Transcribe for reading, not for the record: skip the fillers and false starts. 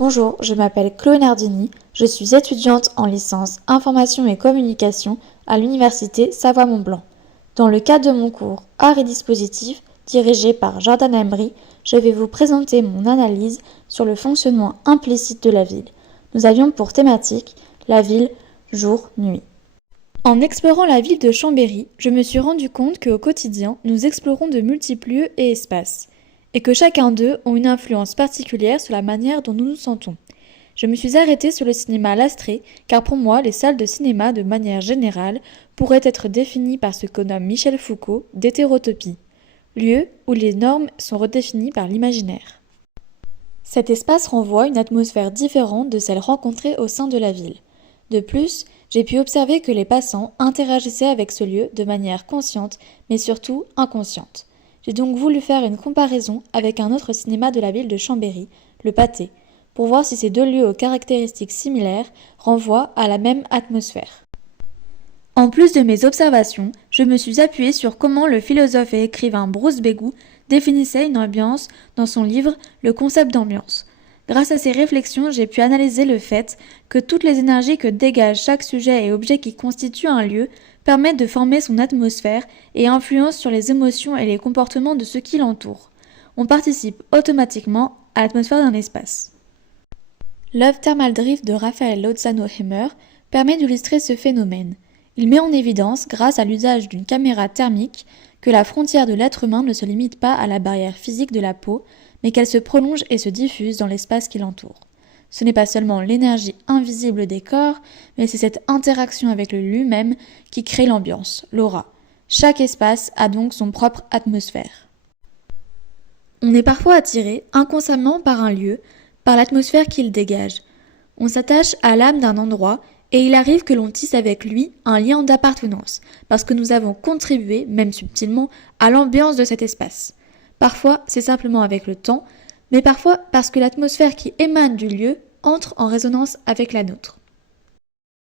Bonjour, je m'appelle Chloé Nardini, je suis étudiante en licence Information et Communication à l'Université Savoie-Mont-Blanc. Dans le cadre de mon cours Arts et dispositifs, dirigé par Jordan Embry, je vais vous présenter mon analyse sur le fonctionnement implicite de la ville. Nous avions pour thématique la ville jour-nuit. En explorant la ville de Chambéry, je me suis rendu compte qu'au quotidien, nous explorons de multiples lieux et espaces, et que chacun d'eux ont une influence particulière sur la manière dont nous nous sentons. Je me suis arrêtée sur le cinéma L'Astrée, car pour moi, les salles de cinéma, de manière générale, pourraient être définies par ce que nomme Michel Foucault d'hétérotopie, lieu où les normes sont redéfinies par l'imaginaire. Cet espace renvoie une atmosphère différente de celle rencontrée au sein de la ville. De plus, j'ai pu observer que les passants interagissaient avec ce lieu de manière consciente, mais surtout inconsciente. J'ai donc voulu faire une comparaison avec un autre cinéma de la ville de Chambéry, le Pâté, pour voir si ces deux lieux aux caractéristiques similaires renvoient à la même atmosphère. En plus de mes observations, je me suis appuyée sur comment le philosophe et écrivain Bruce Begou définissait une ambiance dans son livre Le concept d'ambiance. Grâce à ces réflexions, j'ai pu analyser le fait que toutes les énergies que dégage chaque sujet et objet qui constitue un lieu permettent de former son atmosphère et influencent sur les émotions et les comportements de ceux qui l'entourent. On participe automatiquement à l'atmosphère d'un espace. L'œuvre Thermal Drift de Raphaël Lozano-Hemmer permet d'illustrer ce phénomène. Il met en évidence, grâce à l'usage d'une caméra thermique, que la frontière de l'être humain ne se limite pas à la barrière physique de la peau, mais qu'elle se prolonge et se diffuse dans l'espace qui l'entoure. Ce n'est pas seulement l'énergie invisible des corps, mais c'est cette interaction avec le lui-même qui crée l'ambiance, l'aura. Chaque espace a donc son propre atmosphère. On est parfois attiré inconsciemment par un lieu, par l'atmosphère qu'il dégage. On s'attache à l'âme d'un endroit et il arrive que l'on tisse avec lui un lien d'appartenance, parce que nous avons contribué, même subtilement, à l'ambiance de cet espace. Parfois, c'est simplement avec le temps, mais parfois parce que l'atmosphère qui émane du lieu entre en résonance avec la nôtre.